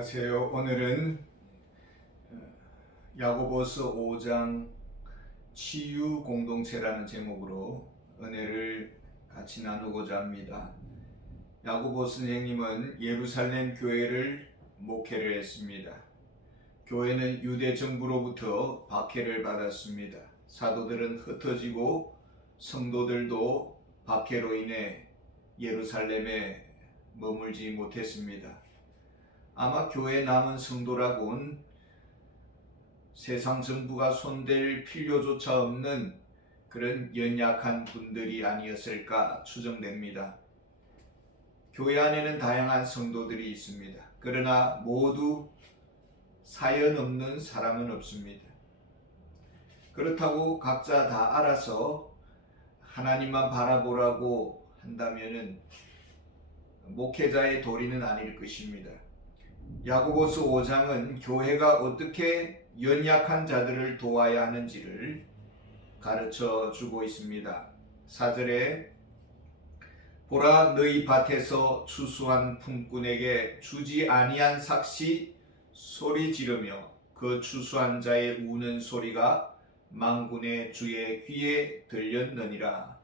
안녕하세요. 오늘은 야고보서 5장 치유 공동체라는 제목으로 은혜를 같이 나누고자 합니다. 야고보 선생님은 예루살렘 교회를 목회를 했습니다. 교회는 유대 정부로부터 박해를 받았습니다. 사도들은 흩어지고 성도들도 박해로 인해 예루살렘에 머물지 못했습니다. 아마 교회 남은 성도라곤 세상 정부가 손댈 필요조차 없는 그런 연약한 분들이 아니었을까 추정됩니다. 교회 안에는 다양한 성도들이 있습니다. 그러나 모두 사연 없는 사람은 없습니다. 그렇다고 각자 다 알아서 하나님만 바라보라고 한다면은 목회자의 도리는 아닐 것입니다. 야고보서 5장은 교회가 어떻게 연약한 자들을 도와야 하는지를 가르쳐 주고 있습니다. 4절에 보라 너희 밭에서 추수한 품꾼에게 주지 아니한 삭시 소리 지르며 그 추수한 자의 우는 소리가 만군의 주의 귀에 들렸느니라.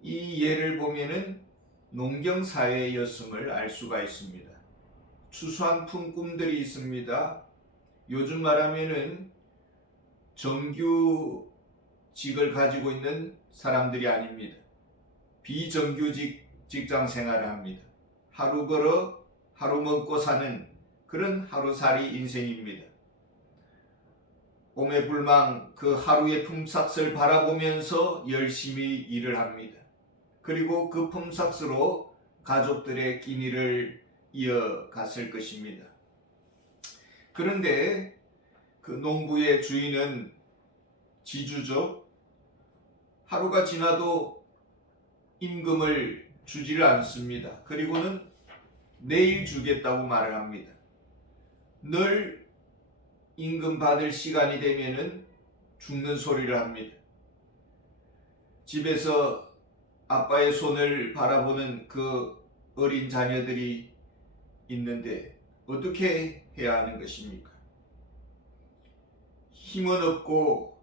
이 예를 보면은 농경사회였음을 알 수가 있습니다. 추수한 품꾼들이 있습니다. 요즘 말하면은 정규직을 가지고 있는 사람들이 아닙니다. 비정규직 직장 생활을 합니다. 하루 벌어 하루 먹고 사는 그런 하루살이 인생입니다. 오매불망 그 하루의 품삯을 바라보면서 열심히 일을 합니다. 그리고 그 품삯으로 가족들의 끼니를 이어갔을 것입니다. 그런데 그 농부의 주인은 지주죠. 하루가 지나도 임금을 주지를 않습니다. 그리고는 내일 주겠다고 말을 합니다. 늘 임금 받을 시간이 되면은 죽는 소리를 합니다. 집에서 아빠의 손을 바라보는 그 어린 자녀들이 있는데 어떻게 해야 하는 것입니까? 힘은 없고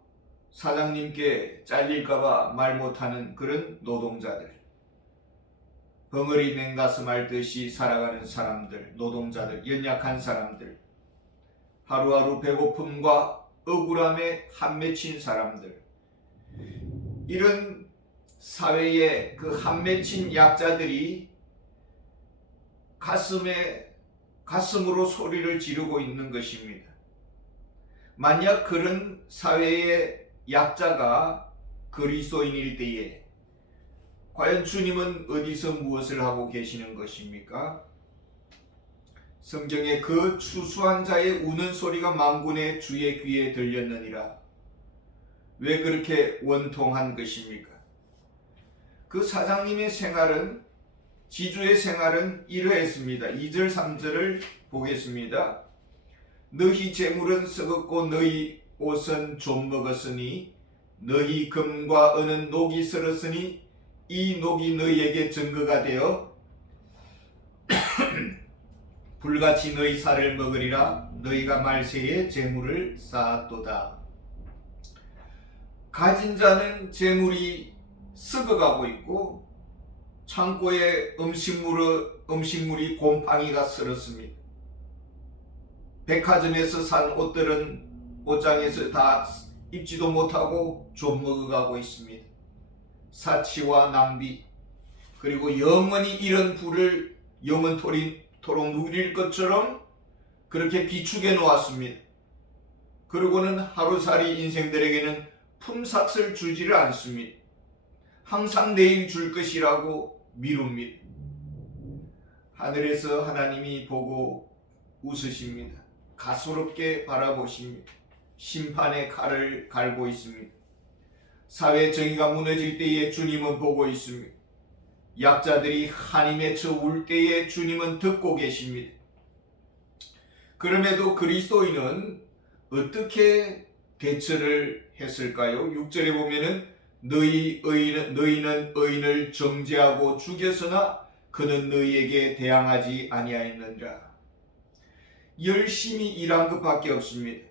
사장님께 잘릴까봐 말 못하는 그런 노동자들, 벙어리 냉가슴 앓듯이 살아가는 사람들, 노동자들, 연약한 사람들, 하루하루 배고픔과 억울함에 한맺힌 사람들, 이런 사회의 그 한맺힌 약자들이 가슴으로 소리를 지르고 있는 것입니다. 만약 그런 사회의 약자가 그리스도인일 때에 과연 주님은 어디서 무엇을 하고 계시는 것입니까? 성경에 그 추수한 자의 우는 소리가 만군의 주의 귀에 들렸느니라. 왜 그렇게 원통한 것입니까? 그 사장님의 생활은, 지주의 생활은 이러했습니다. 2절 3절을 보겠습니다. 너희 재물은 썩었고 너희 옷은 좀 먹었으니 너희 금과 은은 녹이 슬었으니 이 녹이 너희에게 증거가 되어 불같이 너희 살을 먹으리라. 너희가 말세에 재물을 쌓았도다. 가진 자는 재물이 썩어가고 있고 창고에 음식물이 곰팡이가 슬었습니다. 백화점에서 산 옷들은 옷장에서 다 입지도 못하고 좀 먹어가고 있습니다. 사치와 낭비, 그리고 영원히 이런 부를 영원토록 누릴 것처럼 그렇게 비축해 놓았습니다. 그리고는 하루살이 인생들에게는 품삯을 주지를 않습니다. 항상 내일 줄 것이라고 미룹니다. 하늘에서 하나님이 보고 웃으십니다. 가소롭게 바라보십니다. 심판의 칼을 갈고 있습니다. 사회 정의가 무너질 때에 주님은 보고 있습니다. 약자들이 한이 맺혀 울 때에 주님은 듣고 계십니다. 그럼에도 그리스도인은 어떻게 대처를 했을까요? 6절에 보면은 너희는 의인을 정죄하고 죽였으나 그는 너희에게 대항하지 아니하였느니라. 열심히 일한 것밖에 없습니다.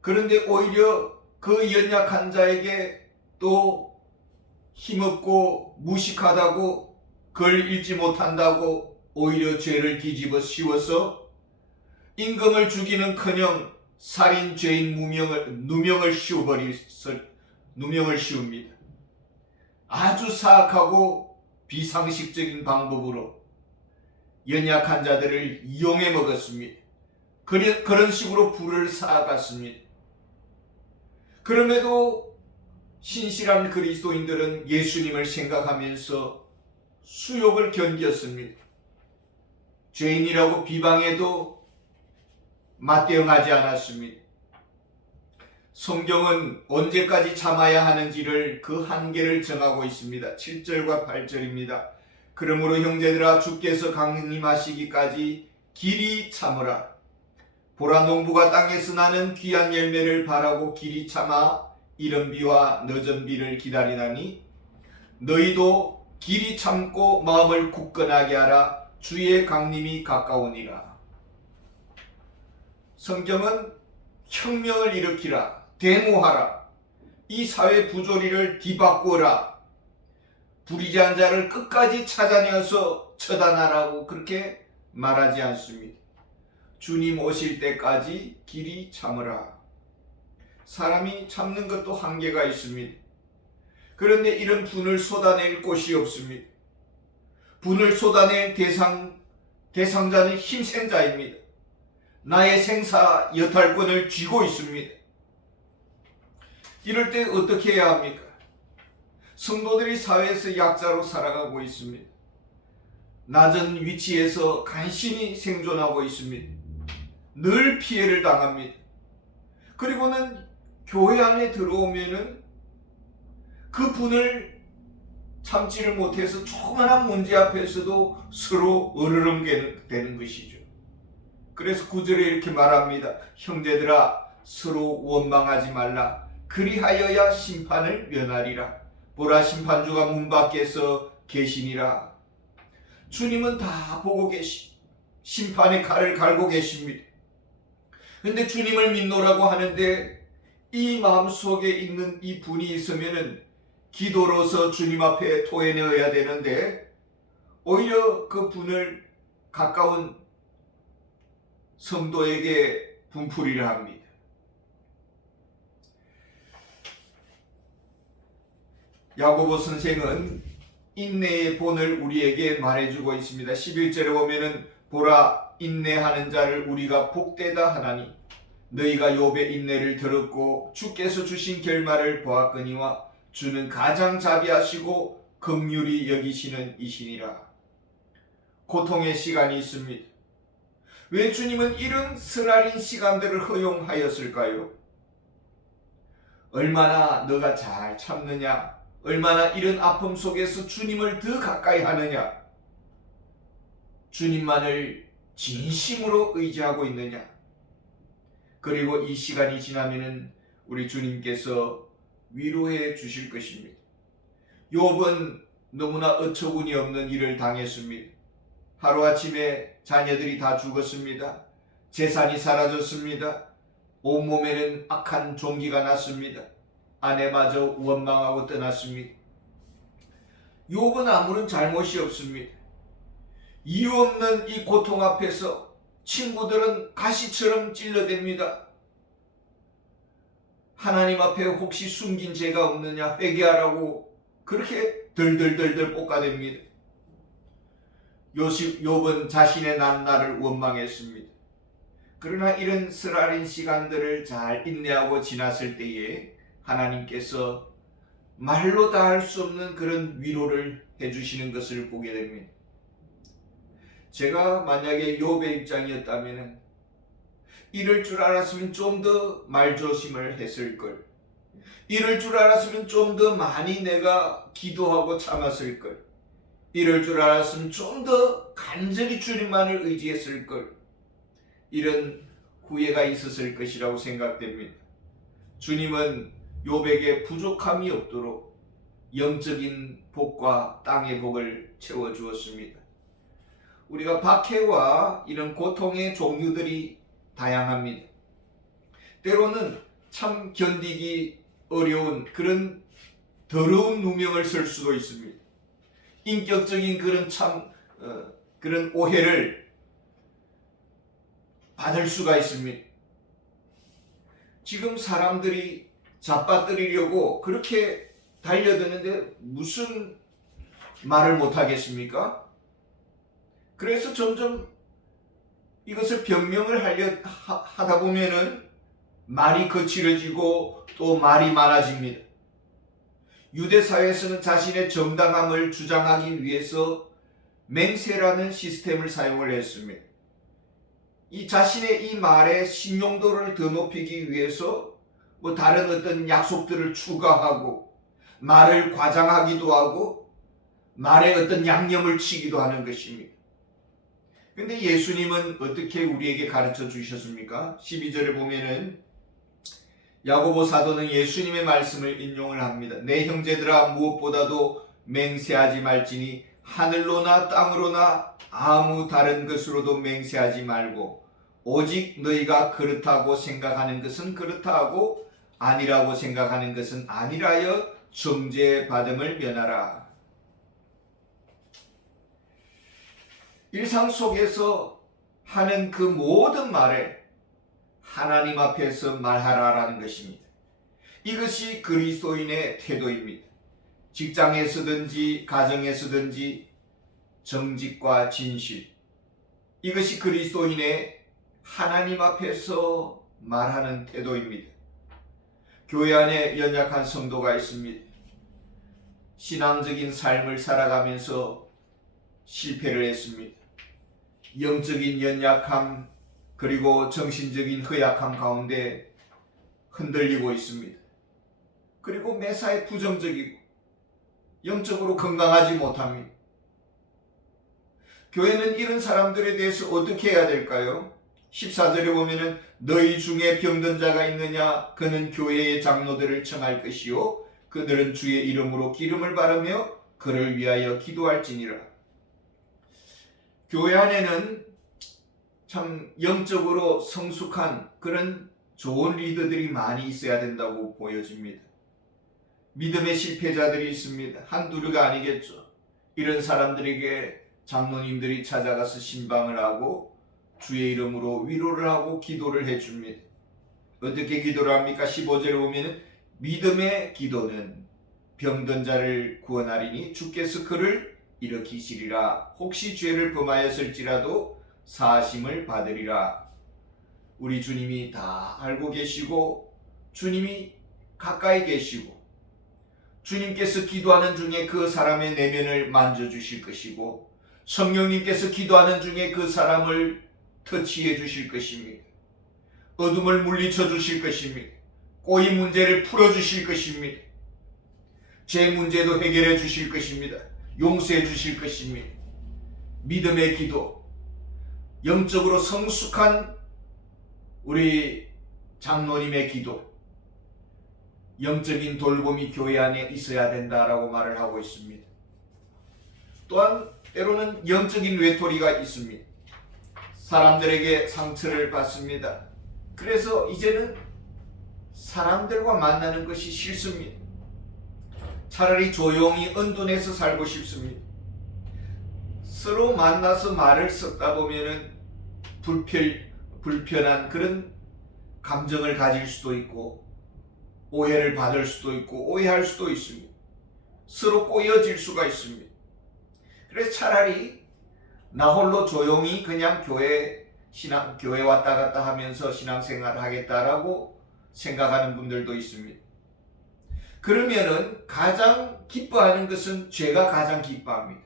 그런데 오히려 그 연약한 자에게 또 힘없고 무식하다고 글 읽지 못한다고 오히려 죄를 뒤집어 씌워서 임금을 죽이는커녕 살인 죄인 누명을 씌웁니다. 아주 사악하고 비상식적인 방법으로 연약한 자들을 이용해 먹었습니다. 그런 식으로 불을 쌓아갔습니다. 그럼에도 신실한 그리스도인들은 예수님을 생각하면서 수욕을 견뎠습니다. 죄인이라고 비방해도 맞대응하지 않았습니다. 성경은 언제까지 참아야 하는지를 그 한계를 정하고 있습니다. 7절과 8절입니다. 그러므로 형제들아 주께서 강림하시기까지 길이 참으라. 보라 농부가 땅에서 나는 귀한 열매를 바라고 길이 참아 이른 비와 늦은 비를 기다리나니 너희도 길이 참고 마음을 굳건하게 하라. 주의 강림이 가까우니라. 성경은 혁명을 일으키라, 데모하라, 이 사회 부조리를 뒤바꾸어라, 불의한 자를 끝까지 찾아내어서 처단하라고 그렇게 말하지 않습니다. 주님 오실 때까지 길이 참으라. 사람이 참는 것도 한계가 있습니다. 그런데 이런 분을 쏟아낼 곳이 없습니다. 분을 쏟아낼 대상자는 힘센 자입니다. 나의 생사 여탈권을 쥐고 있습니다. 이럴 때 어떻게 해야 합니까? 성도들이 사회에서 약자로 살아가고 있습니다. 낮은 위치에서 간신히 생존하고 있습니다. 늘 피해를 당합니다. 그리고는 교회 안에 들어오면은 그 분을 참지를 못해서 조그마한 문제 앞에서도 서로 으르렁대는 것이죠. 그래서 9절에 이렇게 말합니다. 형제들아 서로 원망하지 말라. 그리하여야 심판을 면하리라. 보라 심판주가 문 밖에서 계시니라. 주님은 다 보고 심판의 칼을 갈고 계십니다. 근데 주님을 믿노라고 하는데 이 마음속에 있는 이 분이 있으면은 기도로서 주님 앞에 토해내어야 되는데 오히려 그 분을 가까운 성도에게 분풀이를 합니다. 야고보 선생은 인내의 본을 우리에게 말해주고 있습니다. 11절에 보면은 보라 인내하는 자를 우리가 복되다 하나니 너희가 욥의 인내를 들었고 주께서 주신 결말을 보았거니와 주는 가장 자비하시고 긍휼히 여기시는 이시니라. 고통의 시간이 있습니다. 왜 주님은 이런 쓰라린 시간들을 허용하였을까요? 얼마나 너가 잘 참느냐, 얼마나 이런 아픔 속에서 주님을 더 가까이 하느냐, 주님만을 진심으로 의지하고 있느냐. 그리고 이 시간이 지나면은 우리 주님께서 위로해 주실 것입니다. 욥은 너무나 어처구니 없는 일을 당했습니다. 하루아침에 자녀들이 다 죽었습니다. 재산이 사라졌습니다. 온몸에는 악한 종기가 났습니다. 아내마저 원망하고 떠났습니다. 욥은 아무런 잘못이 없습니다. 이유 없는 이 고통 앞에서 친구들은 가시처럼 찔러댑니다. 하나님 앞에 혹시 숨긴 죄가 없느냐 회개하라고 그렇게 덜덜덜덜 볶아댑니다. 욥은 자신의 난날을 원망했습니다. 그러나 이런 쓰라린 시간들을 잘 인내하고 지났을 때에 하나님께서 말로 다 할 수 없는 그런 위로를 해주시는 것을 보게 됩니다. 제가 만약에 욥의 입장이었다면 이럴 줄 알았으면 좀 더 말조심을 했을 걸. 이럴 줄 알았으면 좀 더 많이 내가 기도하고 참았을 걸. 이럴 줄 알았으면 좀 더 간절히 주님만을 의지했을 걸. 이런 후회가 있었을 것이라고 생각됩니다. 주님은 욥에게 부족함이 없도록 영적인 복과 땅의 복을 채워주었습니다. 우리가 박해와 이런 고통의 종류들이 다양합니다. 때로는 참 견디기 어려운 그런 더러운 누명을 쓸 수도 있습니다. 인격적인 그런 그런 오해를 받을 수가 있습니다. 지금 사람들이 잡아뜨리려고 그렇게 달려드는데 무슨 말을 못하겠습니까? 그래서 점점 이것을 변명을 하다 보면은 말이 거칠어지고 또 말이 많아집니다. 유대 사회에서는 자신의 정당함을 주장하기 위해서 맹세라는 시스템을 사용을 했습니다. 이 자신의 이 말의 신용도를 더 높이기 위해서 뭐 다른 어떤 약속들을 추가하고 말을 과장하기도 하고 말에 어떤 양념을 치기도 하는 것입니다. 근데 예수님은 어떻게 우리에게 가르쳐 주셨습니까? 12절에 보면은 야고보 사도는 예수님의 말씀을 인용을 합니다. 내 형제들아 무엇보다도 맹세하지 말지니 하늘로나 땅으로나 아무 다른 것으로도 맹세하지 말고 오직 너희가 그렇다고 생각하는 것은 그렇다 하고 아니라고 생각하는 것은 아니라여 정죄받음을 면하라. 일상 속에서 하는 그 모든 말에 하나님 앞에서 말하라라는 것입니다. 이것이 그리스도인의 태도입니다. 직장에서든지 가정에서든지 정직과 진실, 이것이 그리스도인의 하나님 앞에서 말하는 태도입니다. 교회 안에 연약한 성도가 있습니다. 신앙적인 삶을 살아가면서 실패를 했습니다. 영적인 연약함 그리고 정신적인 허약함 가운데 흔들리고 있습니다. 그리고 매사에 부정적이고 영적으로 건강하지 못합니다. 교회는 이런 사람들에 대해서 어떻게 해야 될까요? 14절에 보면은 너희 중에 병든 자가 있느냐 그는 교회의 장로들을 청할 것이요 그들은 주의 이름으로 기름을 바르며 그를 위하여 기도할지니라. 교회 안에는 참 영적으로 성숙한 그런 좋은 리더들이 많이 있어야 된다고 보여집니다. 믿음의 실패자들이 있습니다. 한두류가 아니겠죠. 이런 사람들에게 장로님들이 찾아가서 신방을 하고 주의 이름으로 위로를 하고 기도를 해줍니다. 어떻게 기도를 합니까? 15절에 보면 믿음의 기도는 병든 자를 구원하리니 주께서 그를 일으키시리라. 혹시 죄를 범하였을지라도 사하심을 받으리라. 우리 주님이 다 알고 계시고 주님이 가까이 계시고 주님께서 기도하는 중에 그 사람의 내면을 만져주실 것이고 성령님께서 기도하는 중에 그 사람을 터치해 주실 것입니다. 어둠을 물리쳐 주실 것입니다. 꼬인 문제를 풀어 주실 것입니다. 제 문제도 해결해 주실 것입니다. 용서해 주실 것입니다. 믿음의 기도, 영적으로 성숙한 우리 장로님의 기도, 영적인 돌봄이 교회 안에 있어야 된다라고 말을 하고 있습니다. 또한 때로는 영적인 외톨이가 있습니다. 사람들에게 상처를 받습니다. 그래서 이제는 사람들과 만나는 것이 싫습니다. 차라리 조용히 은둔해서 살고 싶습니다. 서로 만나서 말을 섞다 보면은 불편한 그런 감정을 가질 수도 있고 오해를 받을 수도 있고 오해할 수도 있습니다. 서로 꼬여질 수가 있습니다. 그래서 차라리 나 홀로 조용히 그냥 교회 왔다 갔다 하면서 신앙생활을 하겠다라고 생각하는 분들도 있습니다. 그러면은 가장 기뻐하는 것은 죄가 가장 기뻐합니다.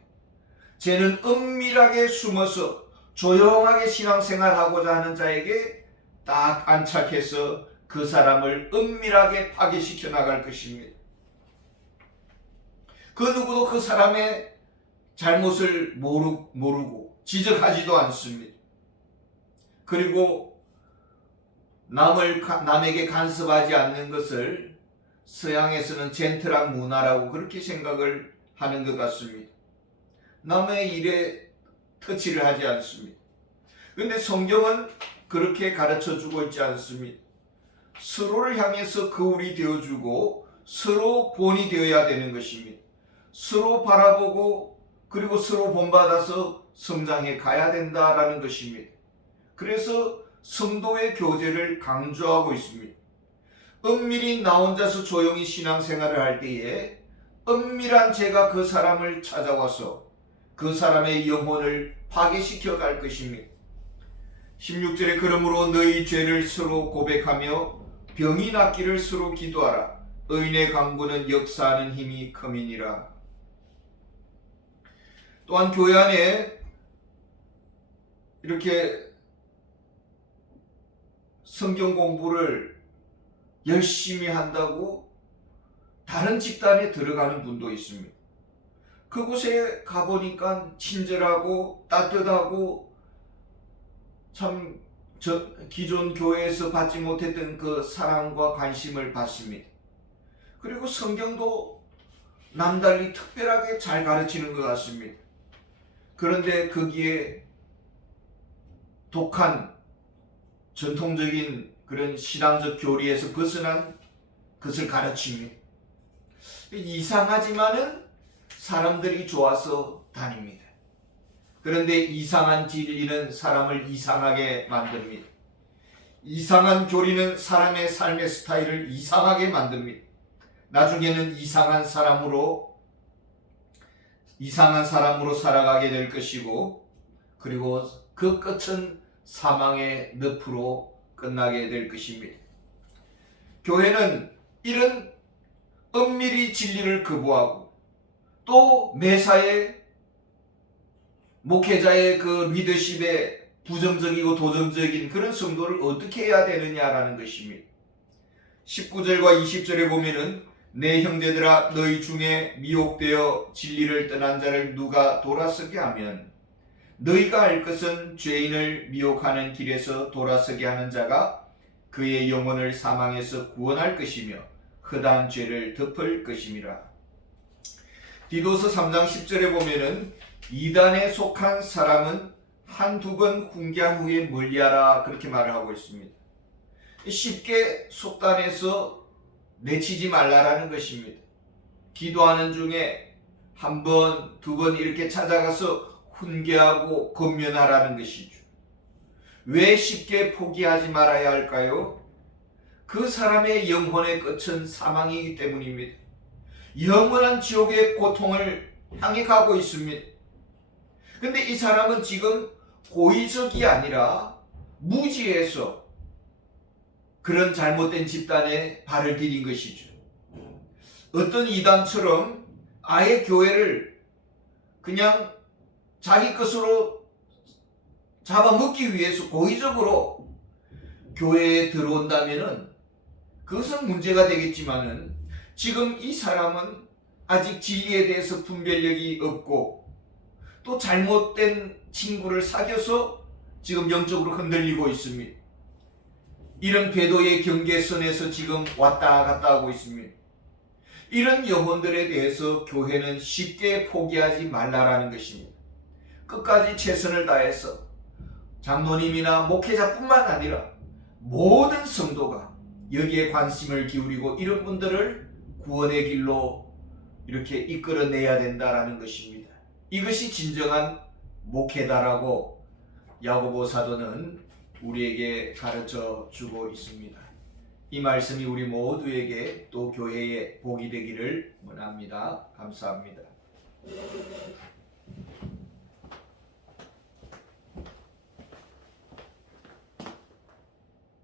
죄는 은밀하게 숨어서 조용하게 신앙생활하고자 하는 자에게 딱 안착해서 그 사람을 은밀하게 파괴시켜 나갈 것입니다. 그 누구도 그 사람의 잘못을 모르고 지적하지도 않습니다. 그리고 남에게 간섭하지 않는 것을 서양에서는 젠틀한 문화라고 그렇게 생각을 하는 것 같습니다. 남의 일에 터치를 하지 않습니다. 그런데 성경은 그렇게 가르쳐 주고 있지 않습니다. 서로를 향해서 거울이 되어주고 서로 본이 되어야 되는 것입니다. 서로 바라보고 그리고 서로 본받아서 성장해 가야 된다라는 것입니다. 그래서 성도의 교제를 강조하고 있습니다. 은밀히 나 혼자서 조용히 신앙생활을 할 때에 은밀한 죄가 그 사람을 찾아와서 그 사람의 영혼을 파괴시켜 갈 것입니다. 16절에 그러므로 너희 죄를 서로 고백하며 병이 낫기를 서로 기도하라. 의인의 강구는 역사하는 힘이 큼이니라. 또한 교회 안에 이렇게 성경 공부를 열심히 한다고 다른 집단에 들어가는 분도 있습니다. 그곳에 가보니까 친절하고 따뜻하고 참 기존 교회에서 받지 못했던 그 사랑과 관심을 받습니다. 그리고 성경도 남달리 특별하게 잘 가르치는 것 같습니다. 그런데 거기에 독한 전통적인 그런 신앙적 교리에서 벗어난 것을 가르칩니다. 이상하지만은 사람들이 좋아서 다닙니다. 그런데 이상한 진리는 사람을 이상하게 만듭니다. 이상한 교리는 사람의 삶의 스타일을 이상하게 만듭니다. 나중에는 이상한 사람으로 살아가게 될 것이고, 그리고 그 끝은 사망의 늪으로 끝나게 될 것입니다. 교회는 이런 은밀히 진리를 거부하고 또 매사에 목회자의 그 리더십에 부정적이고 도전적인 그런 성도를 어떻게 해야 되느냐라는 것입니다. 19절과 20절에 보면은 내 형제들아 너희 중에 미혹되어 진리를 떠난 자를 누가 돌아서게 하면 너희가 알 것은 죄인을 미혹하는 길에서 돌아서게 하는 자가 그의 영혼을 사망에서 구원할 것이며 허다한 죄를 덮을 것임이라. 디도서 3장 10절에 보면은 이단에 속한 사람은 한두 번 훈계한 후에 멀리하라 그렇게 말을 하고 있습니다. 쉽게 속단해서 내치지 말라라는 것입니다. 기도하는 중에 한 번, 두 번 이렇게 찾아가서 훈계하고 권면하라는 것이죠. 왜 쉽게 포기하지 말아야 할까요? 그 사람의 영혼의 끝은 사망이기 때문입니다. 영원한 지옥의 고통을 향해 가고 있습니다. 근데 이 사람은 지금 고의적이 아니라 무지해서 그런 잘못된 집단에 발을 디딘 것이죠. 어떤 이단처럼 아예 교회를 그냥 자기 것으로 잡아먹기 위해서 고의적으로 교회에 들어온다면은 그것은 문제가 되겠지만은 지금 이 사람은 아직 진리에 대해서 분별력이 없고 또 잘못된 친구를 사귀어서 지금 영적으로 흔들리고 있습니다. 이런 궤도의 경계선에서 지금 왔다 갔다 하고 있습니다. 이런 영혼들에 대해서 교회는 쉽게 포기하지 말라라는 것입니다. 끝까지 최선을 다해서 장로님이나 목회자뿐만 아니라 모든 성도가 여기에 관심을 기울이고 이런 분들을 구원의 길로 이렇게 이끌어내야 된다라는 것입니다. 이것이 진정한 목회다라고 야고보 사도는 우리에게 가르쳐 주고 있습니다. 이 말씀이 우리 모두에게 또 교회에 복이 되기를 원합니다. 감사합니다.